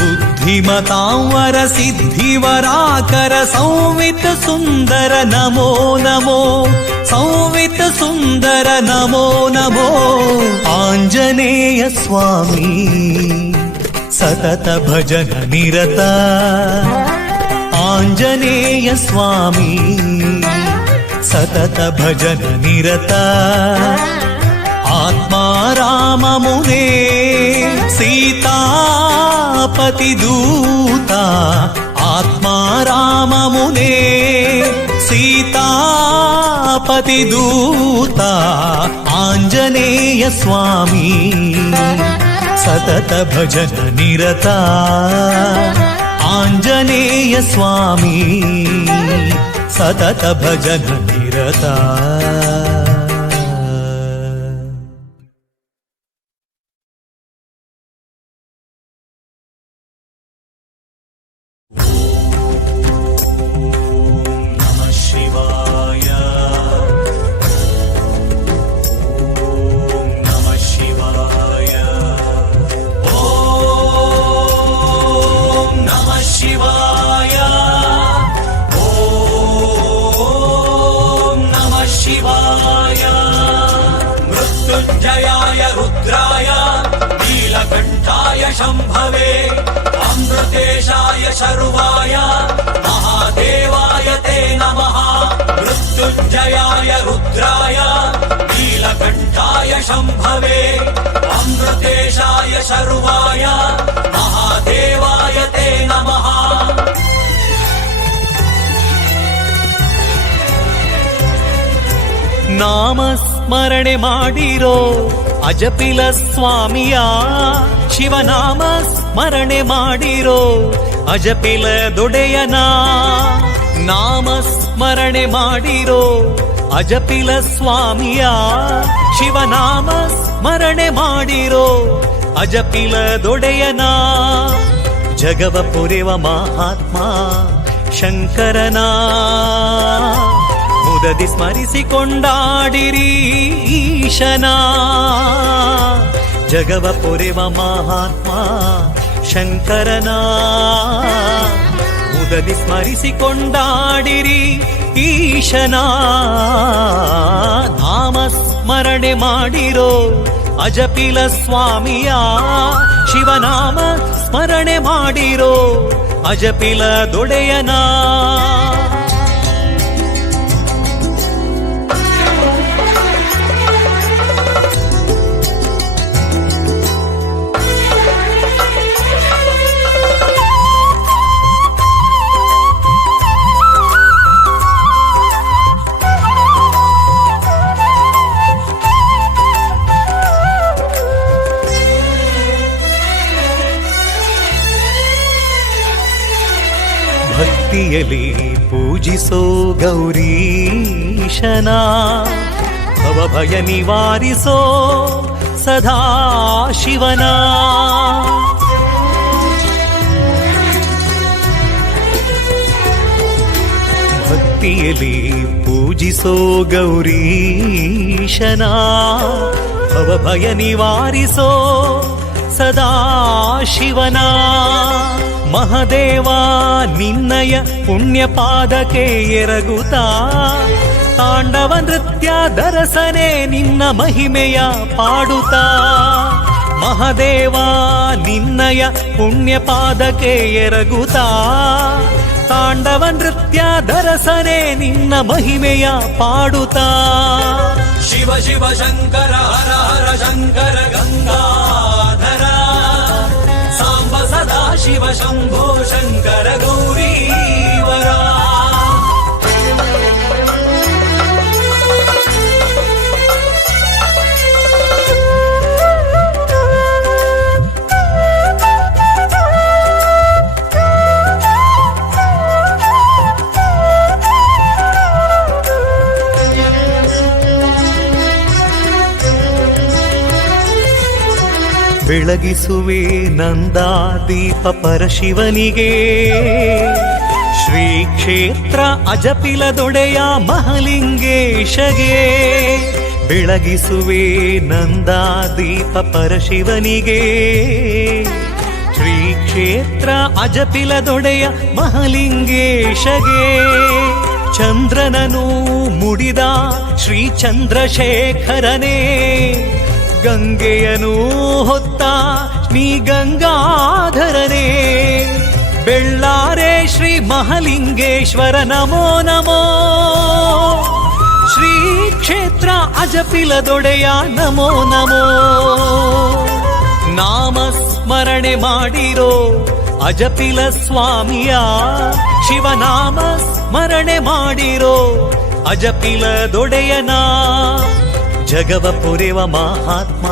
ಬುದ್ಧಿಮತಾಂವರ ಸಿದ್ಧಿವರಾಕರ ಸಂವಿತ ಸುಂದರ ನಮೋ ನಮೋ ಸಂವಿತ ಸುಂದರ ನಮೋ ನಮೋ ಆಂಜನೇಯ ಸ್ವಾಮಿ ಸತತ ಭಜನ ನಿರತ ಆಂಜನೇಯ ಸ್ವಾಮಿ ಸತತ ಭಜನ ನಿರತ ಆತ್ಮಾರಾಮ ಮುನೇ ಸೀತಾಪತಿ ದೂತ ಆತ್ಮಾರಾಮ ಮುನೇ ಸೀತಾಪತಿ ದೂತ ಆಂಜನೇಯ ಸ್ವಾಮಿ ಸತತ ಭಜನ ನಿರತ ಆಂಜನೇಯ ಸ್ವಾಮಿ ಸತತ ಭಜನ ನಿರತ मृत्युञ्जयाय रुद्राय नीलकण्ठाय शम्भवे अमृतेशाय शर्वाय महादेवाय ते नमः मृत्युञ्जयाय रुद्राय नीलकण्ठाय शम्भवे अमृतेशाय शर्वाय महादेवाय ते नमः ನಾಮಸ್ಮರಣೆ ಮಾಡಿರೋ ಅಜಪಿಲ ಸ್ವಾಮಿಯ ಶಿವನಾಮ ಸ್ಮರಣೆ ಮಾಡಿರೋ ಅಜಪಿಲ ದೊಡೆಯನ ನಾಮಸ್ಮರಣೆ ಮಾಡಿರೋ ಅಜಪಿಲ ಸ್ವಾಮಿಯ ಶಿವನಾಮ ಸ್ಮರಣೆ ಮಾಡಿರೋ ಅಜಪಿಲ ದೊಡೆಯನ ಜಗವ ಪೊರೆವ ಮಹಾತ್ಮ ಶಂಕರನ ಮುದದಿ ಸ್ಮರಿಸಿಕೊಂಡಾಡಿರಿ ಈಶನ ಜಗವ ಪೊರೆವ ಮಹಾತ್ಮ ಶಂಕರನ ಮುದದಿ ಸ್ಮರಿಸಿಕೊಂಡಾಡಿರಿ ಈಶನ ನಾಮ ಸ್ಮರಣೆ ಮಾಡಿರೋ ಅಜಪಿಲ ಸ್ವಾಮಿಯ ಶಿವನಾಮ ಸ್ಮರಣೆ ಮಾಡಿರೋ ಅಜಪಿಲ ದೊಡೆಯನ ಭಕ್ತಿಯಲ್ಲಿ ಪೂಜಿಸೋ ಗೌರೀಶನ ಭವಭಯ ನಿವಾರಿಸೋ ಸದಾ ಶಿವನ ಭಕ್ತಿಯಲ್ಲಿ ಪೂಜಿಸೋ ಗೌರೀಶನ ಭವಭಯ ನಿವಾರಿಸೋ ಸದಾ ಶಿವನ ಮಹದೇವ ನಿನ್ನಯ ಪುಣ್ಯ ಪಾದಕ್ಕೆ ಎರಗುತ್ತಾ ತಾಂಡವ ನೃತ್ಯ ದರಸನೆ ನಿನ್ನ ಮಹಿಮೆಯ ಪಾಡುತ್ತಾ ಮಹದೇವ ನಿನ್ನಯ ಪುಣ್ಯ ಪಾದಕ್ಕೆ ಎರಗುತ್ತಾ ತಾಂಡವ ನೃತ್ಯ ದರಸನೆ ನಿನ್ನ ಮಹಿಮೆಯ ಪಾಡುತ್ತಾ ಶಿವ ಶಿವ ಶಂಕರ ಹರ ಹರ ಶಂಕರ ಗಂಗಾಧರ ಸಾಂಬ ಸದಾ ಶಿವ ಶಂಭೋ ಶಂಕರ ಗೌರೀವರ ಬೆಳಗಿಸುವೆ ನಂದಾದೀಪ ಪರಶಿವನಿಗೆ ಶ್ರೀ ಕ್ಷೇತ್ರ ಅಜಪಿಲದೊಡೆಯ ಮಹಲಿಂಗೇಶಗೆ ಬೆಳಗಿಸುವೆ ನಂದಾದೀಪ ಪರಶಿವನಿಗೆ ಶ್ರೀ ಕ್ಷೇತ್ರ ಅಜಪಿಲದೊಡೆಯ ಮಹಲಿಂಗೇಶಗೆ ಚಂದ್ರನನು ಮುಡಿದ ಶ್ರೀ ಚಂದ್ರಶೇಖರನೇ ಗಂಗೆಯನು ಹೊತ್ತ ಶ್ರೀ ಗಂಗಾಧರನೇ ಬೆಳ್ಳಾರೆ ಶ್ರೀ ಮಹಲಿಂಗೇಶ್ವರ ನಮೋ ನಮೋ ಶ್ರೀ ಕ್ಷೇತ್ರ ಅಜಪಿಲದೊಡೆಯ ನಮೋ ನಮೋ ನಾಮ ಸ್ಮರಣೆ ಮಾಡಿರೋ ಅಜಪಿಲ ಸ್ವಾಮಿಯ ಶಿವನಾಮ ಸ್ಮರಣೆ ಮಾಡಿರೋ ಅಜಪಿಲದೊಡೆಯನ ಜಗವ ಪುರೆವ ಮಹಾತ್ಮ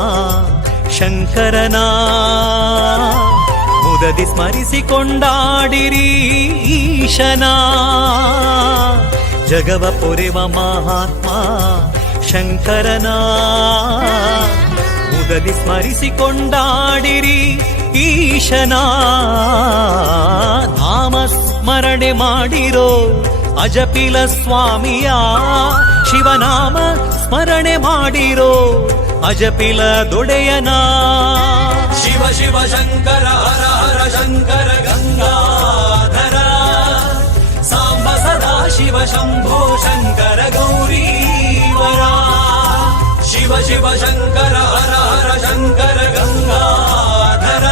ಶಂಕರನ ಮುದದಿ ಸ್ಮರಿಸಿಕೊಂಡಾಡಿರಿ ಈಶನ ಜಗವ ಪುರೆವ ಮಹಾತ್ಮ ಶಂಕರನ ಮುದದಿ ಸ್ಮರಿಸಿಕೊಂಡಾಡಿರಿ ಈಶನ ನಾಮ ಸ್ಮರಣೆ ಮಾಡಿರೋ ಅಜಪಿಲ ಸ್ವಾಮಿಯ ಶಿವನಾಮ ಸ್ಮರಣೆ ಮಾಡಿರೋ ಅಜಪಿಲ ದೊಡೆಯನ ಶಿವ ಶಿವ ಶಂಕರ ಹರ ಹರ ಶಂಕರ ಗಂಗಾಧರ ಸಾಂಬ ಸದಾ ಶಿವ ಶಂಭೋ ಶಂಕರ ಗೌರೀವರ ಶಿವ ಶಿವ ಶಂಕರ ಹರ ಹರ ಶಂಕರ ಗಂಗಾಧರ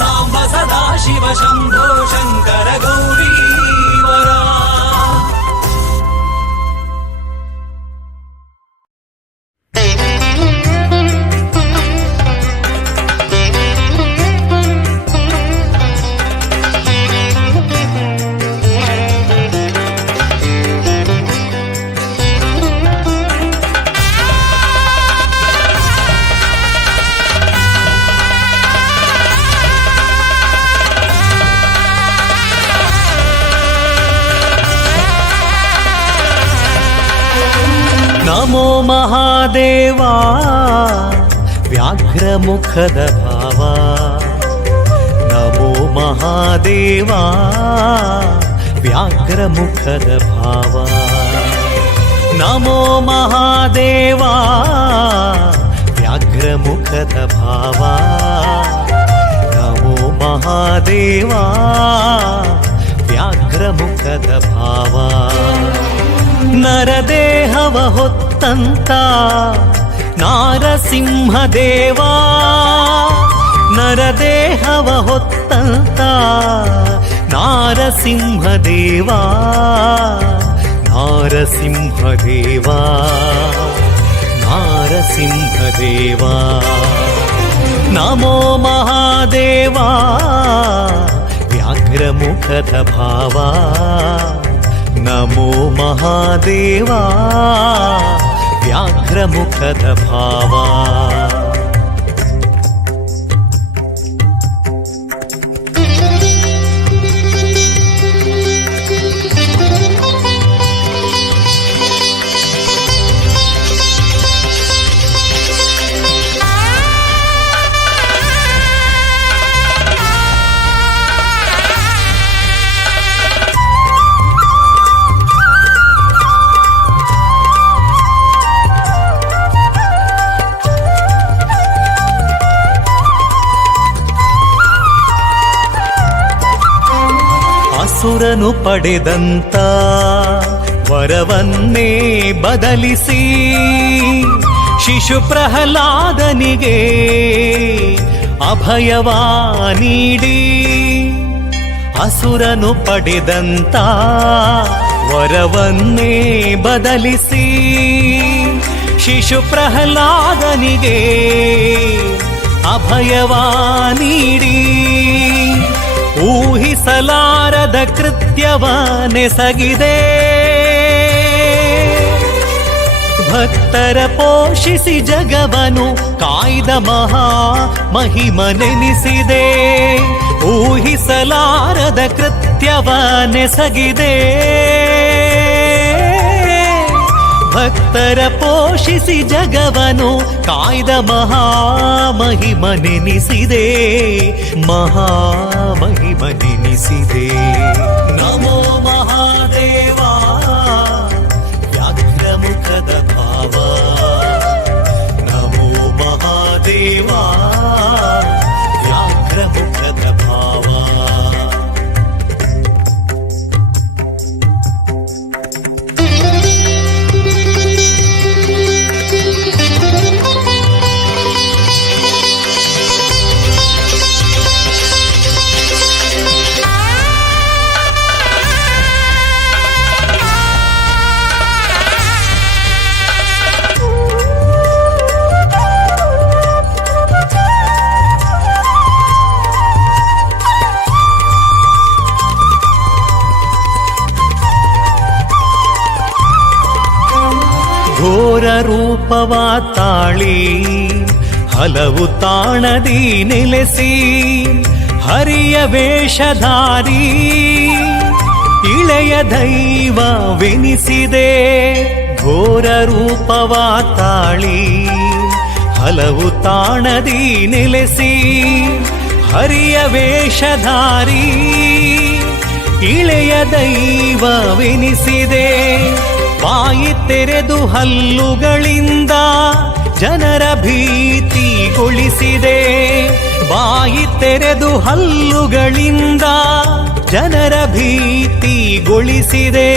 ಸಾಂಬ ಸದಾ ಶಿವ ಶಂಭೋ ಶಂಕರ ಗೌರೀವರ ನಮೋ ಮಹಾದೇವ ವ್ಯಾಘ್ರ ಮುಖದ ಭಾವ ನಮೋ ಮಹಾದೇವ ವ್ಯಾಘ್ರ ಮುಖದ ಭಾವ ನಮೋ ಮಹಾದೇವ ವ್ಯಾಘ್ರ ಮುಖದ ಭಾವ ನಮೋ ಮಹಾದೇವ ವ್ಯಾಘ್ರ ಮುಖದ ಭಾವ ನರದೇಹವ ಹೊತ್ತಂತ ನಾರಸಿಂಹದೇವ ನರದೇಹವ ಹೊತ್ತಂತ ನಾರಸಿಂಹದೇವ ನಾರಸಿಂಹದೇವ ನಾರಸಿಂಹದೇವ ನಮೋ ಮಹಾದೇವ ವ್ಯಾಘ್ರ ಮುಖದ ಭಾವ ನಮೋ ಮಹಾದೇವ ವ್ಯಾಘ್ರ ಮುಖದ ಭಾವ ಸುರನು ಪಡೆದಂತ ವರವನ್ನೇ ಬದಲಿಸಿ ಶಿಶು ಪ್ರಹ್ಲಾದನಿಗೆ ಅಭಯವ ನೀಡಿ ಅಸುರನು ಪಡೆದಂತ ವರವನ್ನೇ ಬದಲಿಸಿ ಶಿಶು ಪ್ರಹ್ಲಾದನಿಗೆ ಅಭಯವ ನೀಡಿ ಊಹಿಸಲಾರದ ಕೃತ್ಯವನೆಸಗಿದೆ ಭಕ್ತರ ಪೋಷಿಸಿ ಜಗವನು ಕಾಯ್ದ ಮಹಾ ಮಹಿಮನೆನಿಸಿದೆ ಊಹಿಸಲಾರದ ಕೃತ್ಯವನೆಸಗಿದೆ ಭಕ್ತರ ಪೋಷಿಸಿ ಜಗವನು ಕಾಯ್ದ ಮಹಾಮಹಿಮನೆನಿಸಿದೆ ಮಹಾಮಹಿಮನೆನಿಸಿದೆ ನಮೋ ಮಹಾದೇವ ವ್ಯಾಘ್ರಮುಖದ ಭಾವ ನಮೋ ಮಹಾದೇವ ವ್ಯಾಘ್ರಮುಖದ ಭಾವ ಘೋರ ರೂಪವ ತಾಳಿ ಹಲವು ತಾಣದಿ ನೆಲೆಸಿ ಹರಿಯ ವೇಷಧಾರಿ ಇಳೆಯ ದೈವವೆನಿಸಿದೆ ಘೋರ ರೂಪವ ತಾಳಿ ಹಲವು ತಾಣದಿ ನೆಲೆಸಿ ಹರಿಯ ವೇಷಧಾರಿ ಇಳೆಯ ದೈವವೆನಿಸಿದೆ ಬಾಯಿ ತೆರೆದು ಹಲ್ಲುಗಳಿಂದ ಜನರ ಭೀತಿಗೊಳಿಸಿದೆ ಬಾಯಿ ತೆರೆದು ಹಲ್ಲುಗಳಿಂದ ಜನರ ಭೀತಿಗೊಳಿಸಿದೆ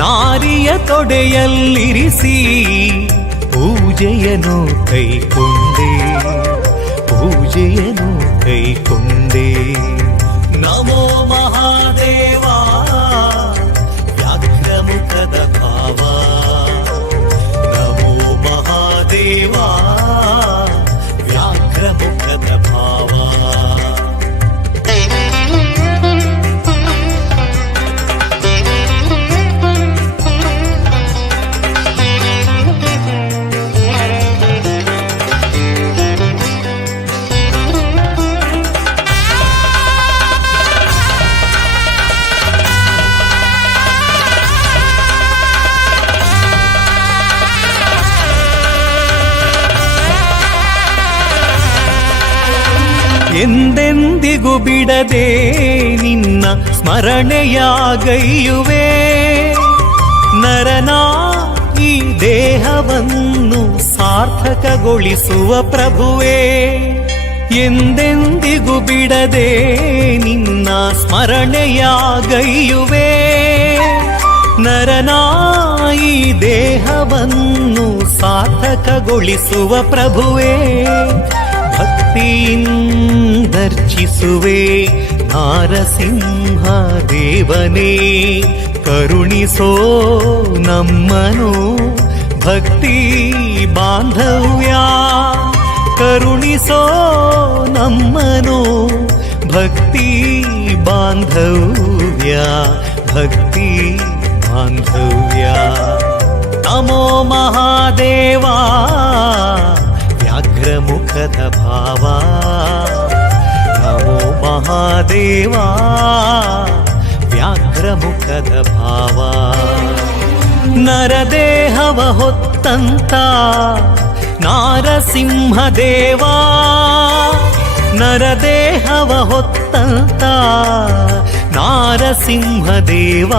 ನಾರಿಯ ತೊಡೆಯಲ್ಲಿರಿಸಿ ಪೂಜೆಯನ್ನು ಕೈಕೊಂಡೆ ಪೂಜೆಯನ್ನು ಕೈಕೊಂಡೆ ನಮೋ ಮಹಾದೇವ ವ್ಯಾಘ್ರಮುಖದ ಭಾವ ನಮೋ ಮಹಾದೇವ ವ್ಯಾಘ್ರಮುಖದ ಭಾವ ಎಂದೆಂದಿಗೂ ಬಿಡದೆ ನಿನ್ನ ಸ್ಮರಣೆಯಾಗೈಯುವೆ ನರನ ಈ ದೇಹವನ್ನು ಸಾರ್ಥಕಗೊಳಿಸುವ ಪ್ರಭುವೇ ಎಂದೆಂದಿಗೂ ಬಿಡದೆ ನಿನ್ನ ಸ್ಮರಣೆಯಾಗೈಯುವೆ ನರನ ಈ ದೇಹವನ್ನು ಸಾರ್ಥಕಗೊಳಿಸುವ ಪ್ರಭುವೇ ಭಕ್ತಿಯಿಂದರ್ಚಿಸುವೆ ನಾರಸಿಂಹ ದೇವನೇ ಕರುಣಿಸೋ ನಮ್ಮನು ಭಕ್ತಿ ಬಾಂಧವ್ಯ ಕರುಣಿಸೋ ನಮ್ಮನು ಭಕ್ತಿ ಬಾಂಧವ್ಯ ಭಕ್ತಿ ಬಾಂಧವ್ಯ ನಮೋ ಮಹಾದೇವ ವ್ಯಾಘ್ರಮುಖದ ಭಾವ ನಮೋ ಮಹಾದೇವ ವ್ಯಾಘ್ರಮುಖದ ಭಾವ ನರದೇಹವ ಹೊತ್ತಂತ ನಾರಸಿಂಹದೇವ ನರದೇಹವ ಹೊತ್ತಂತ ನಾರಸಿಂಹದೇವ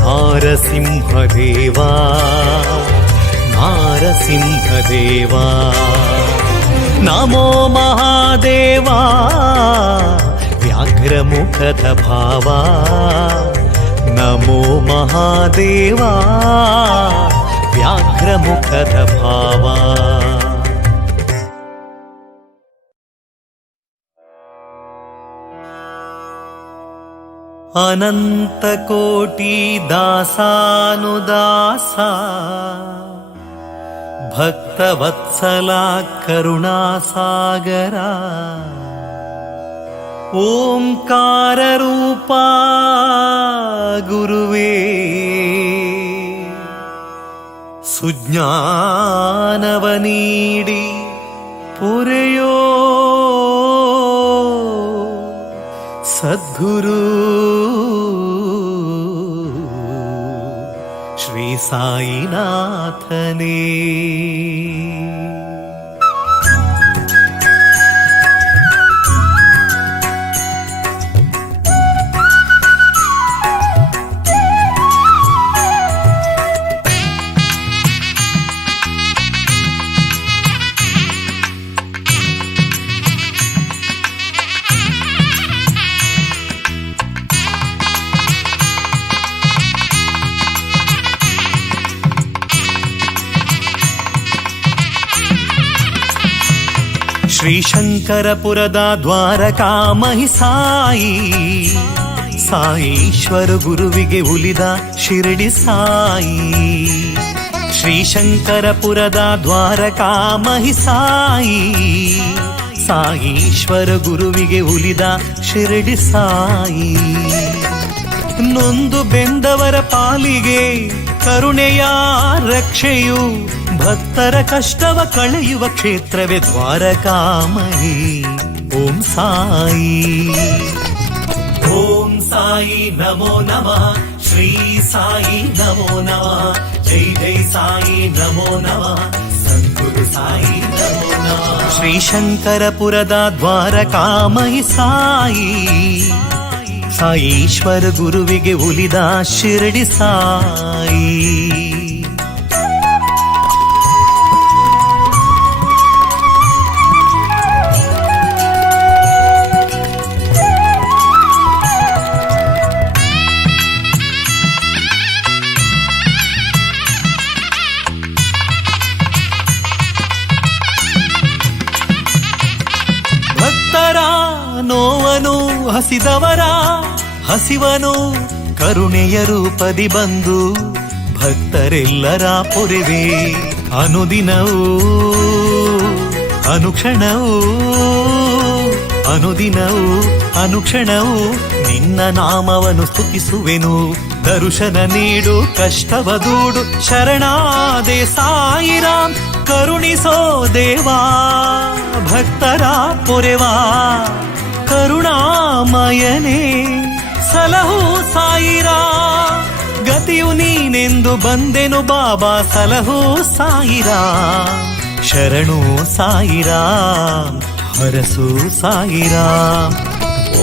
ನಾರಸಿಂಹದೇವ ನಾರಸಿಂಹದೇವ ನಮೋ ಮಹಾದೇವ ವ್ಯಾಘ್ರಮುಖದ ಭಾವ ನಮೋ ಮಹಾದೇವ ವ್ಯಾಘ್ರ ಮುಖದ ಭಾವ. ಅನಂತ ಕೋಟಿ ದಾಸಾನುದಾಸ ಭಕ್ತವತ್ಸಲ ಕರುಣಾಸಾಗರ ಓಂಕಾರ ರೂಪ ಗುರುವೇ ಸುಜ್ಞಾನವ ನೀಡಿ ಪೊರೆಯೋ ಸದ್ಗುರು ಶ್ರೀ ಸಾಯಿನಾಥನೇ. ಶ್ರೀಶಂಕರಪುರದ ದ್ವಾರಕಾಮಹಿ ಸಾಯಿ, ಸಾಯೀಶ್ವರ ಗುರುವಿಗೆ ಉಲಿದ ಶಿರಡಿ ಸಾಯಿ. ಶ್ರೀಶಂಕರಪುರದ ದ್ವಾರಕಾಮಹಿ ಸಾಯಿ, ಸಾಯೀಶ್ವರ ಗುರುವಿಗೆ ಉಲಿದ ಶಿರಡಿ ಸಾಯಿ. ನೊಂದು ಬೆಂದವರ ಪಾಲಿಗೆ ಕರುಣೆಯ ರಕ್ಷೆಯು, ಭಕ್ತರ ಕಷ್ಟವ ಕಳೆಯುವ ಕ್ಷೇತ್ರವೇ ದ್ವಾರಕಾಮಹಿ. ಓಂ ಸಾಯಿ ಓಂ ಸಾಯಿ ನಮೋ ನಮಃ, ಶ್ರೀ ಸಾಯಿ ನಮೋ ನಮಃ, ಜೈ ಜೈ ಸಾಯಿ ನಮೋ ನಮಃ, ಸದ್ಗುರು ಸಾಯಿ ನಮೋ ನಮಃ. ಶ್ರೀಶಂಕರಪುರದ ದ್ವಾರಕಾಮಹಿ ಸಾಯಿ, ಸಾಯೀಶ್ವರ ಗುರುವಿಗೆ ಉಲಿದ ಶಿರಡಿ ಸಾಯಿ. ಭಕ್ತರ ನೋವನು ಹಸಿದವರ ಹಸಿವನು ಕರುಣೆಯ ರೂಪದಿ ಬಂದು ಭಕ್ತರೆಲ್ಲರ ಪೊರೆವೆ. ಅನುದಿನವೂ ಅನುಕ್ಷಣವೂ ಅನುದಿನವೂ ಅನುಕ್ಷಣವೂ ನಿನ್ನ ನಾಮವನ್ನು ಸ್ತುತಿಸುವೆನು. ದರ್ಶನ ನೀಡು ಕಷ್ಟವ ದೂಡು, ಶರಣಾದೆ ಸಾಯಿರಾಮ್ ಕರುಣಿಸೋ ದೇವಾ. ಭಕ್ತರ ಪೊರೆವಾ ಕರುಣಾಮಯನೇ ಸಲಹು ಸಾಯಿರಾಮ್. ಗತಿಯು ನೀನೆಂದು ಬಂದೆನು ಬಾಬಾ, ಸಲಹು ಸಾಯಿರಾಮ್. ಶರಣು ಸಾಯಿರಾಮ್, ಹರಸು ಸಾಯಿರಾಮ್.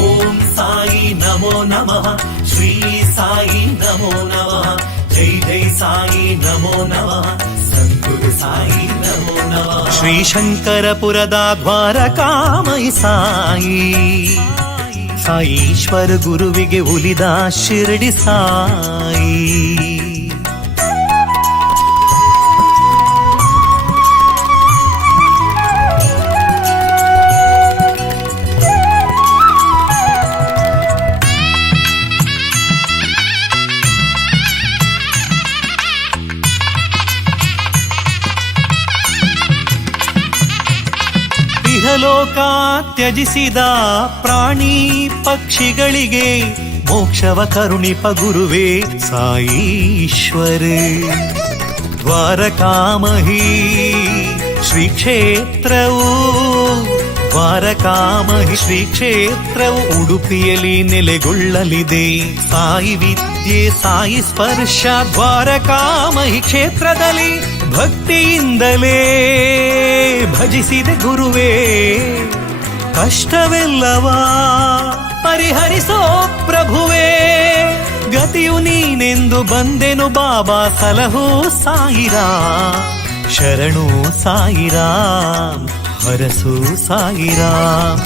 ಓಂ ಸಾಯಿ ನಮೋ ನಮಃ, ಶ್ರೀ ಸಾಯಿ ನಮೋ ನಮಃ, ಜೈ ಜೈ ಸಾಯಿ ನಮೋ ನಮಃ, ಸದ್ಗುರು ಸಾಯಿ ನಮೋ ನಮಃ. ಶ್ರೀಶಂಕರಪುರದ ದ್ವಾರಕಾಮಹಿ ಸಾಯಿ, ಸಾಯೀಶ್ವರ ಗುರುವಿಗೆ ಉಲಿದ ಶಿರಡಿ ಸಾಯಿ. ಇಹಲೋಕ ತ್ಯಜಿಸಿದ ಪ್ರಾಣಿ ಪಕ್ಷಿಗಳಿಗೆ ಮೋಕ್ಷವ ಕರುಣಿಪ ಗುರುವೇ ಸಾಯೀಶ್ವರ. ದ್ವಾರಕಾಮಹಿ ಶ್ರೀ ಕ್ಷೇತ್ರವು, ದ್ವಾರಕಾಮಹಿ ಶ್ರೀ ಕ್ಷೇತ್ರವು ಉಡುಪಿಯಲ್ಲಿ ನೆಲೆಗೊಳ್ಳಲಿದೆ. ಸಾಯಿ ವಿದ್ಯೆ ಸಾಯಿ ಸ್ಪರ್ಶ ದ್ವಾರಕಾಮಹಿ ಕ್ಷೇತ್ರದಲ್ಲಿ ಭಕ್ತಿಯಿಂದಲೇ ಭಜಿಸಿದೆ ಗುರುವೇ. ಕಷ್ಟವೆಲ್ಲವ ಪರಿಹರಿಸೋ ಪ್ರಭುವೇ, ಗತಿಯು ನೀನೆಂದು ಬಂದೆನು ಬಾಬಾ, ಸಲಹು ಸಾಯಿರಾಮ್. ಶರಣು ಸಾಯಿರಾಮ್, ಹರಸು ಸಾಯಿರಾಮ್.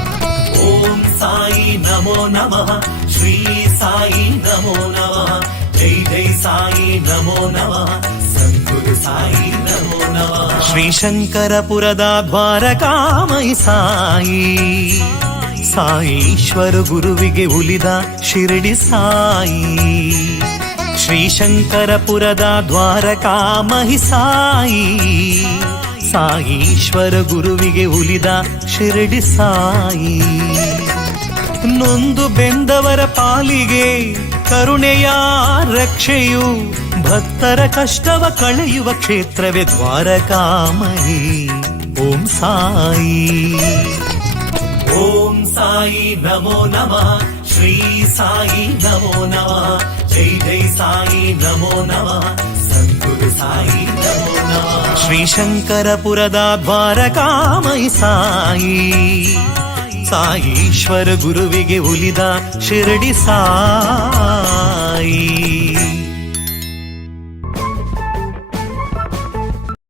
ಓಂ ಸಾಯಿ ನಮೋ ನಮಃ, ಶ್ರೀ ಸಾಯಿ ನಮೋ ನಮಃ, ಜೈ ಜೈ ಸಾಯಿ ನಮೋ ನಮಃ, ಸದ್ಗುರು ಸದ್ಗುರು ಸಾಯಿ ನಮೋ ನಮಃ. ಶ್ರೀಶಂಕರಪುರದ ದ್ವಾರಕಾಮಯಿ ಸಾಯಿ, ಸಾಯೀಶ್ವರ ಗುರುವಿಗೆ ಉಲಿದ ಶಿರಡಿ ಸಾಯಿ. ಶ್ರೀಶಂಕರಪುರದ ದ್ವಾರಕಾಮಯಿ ಸಾಯಿ, ಸಾಯೀಶ್ವರ ಗುರುವಿಗೆ ಉಲಿದ ಶಿರಡಿ ಸಾಯಿ. ನೊಂದು ಬೆಂದವರ ಪಾಲಿಗೆ ಕರುಣೆಯ ರಕ್ಷೆಯು, ಭಕ್ತರ ಕಷ್ಟವ ಕಳೆಯುವ ಕ್ಷೇತ್ರವೇ ದ್ವಾರಕಾಮಯಿ. ಓಂ ಸಾಯಿ. ಓಂ ಸಾಯಿ ನಮೋ ನಮಃ. ಶ್ರೀ ಸಾಯಿ ನಮೋ ನಮಃ. ಜೈ ಜೈ ಸಾಯಿ ನಮೋ ನಮಃ. ಸದ್ಗುರು ಸಾಯಿ ನಮೋ ನಮಃ. ಶ್ರೀಶಂಕರಪುರದ ದ್ವಾರಕಾಮಯಿ ಸಾಯಿ, ಸಾಯೀಶ್ವರ ಗುರುವಿಗೆ ಉಲಿದ ಶಿರಡಿ ಸಾಯಿ.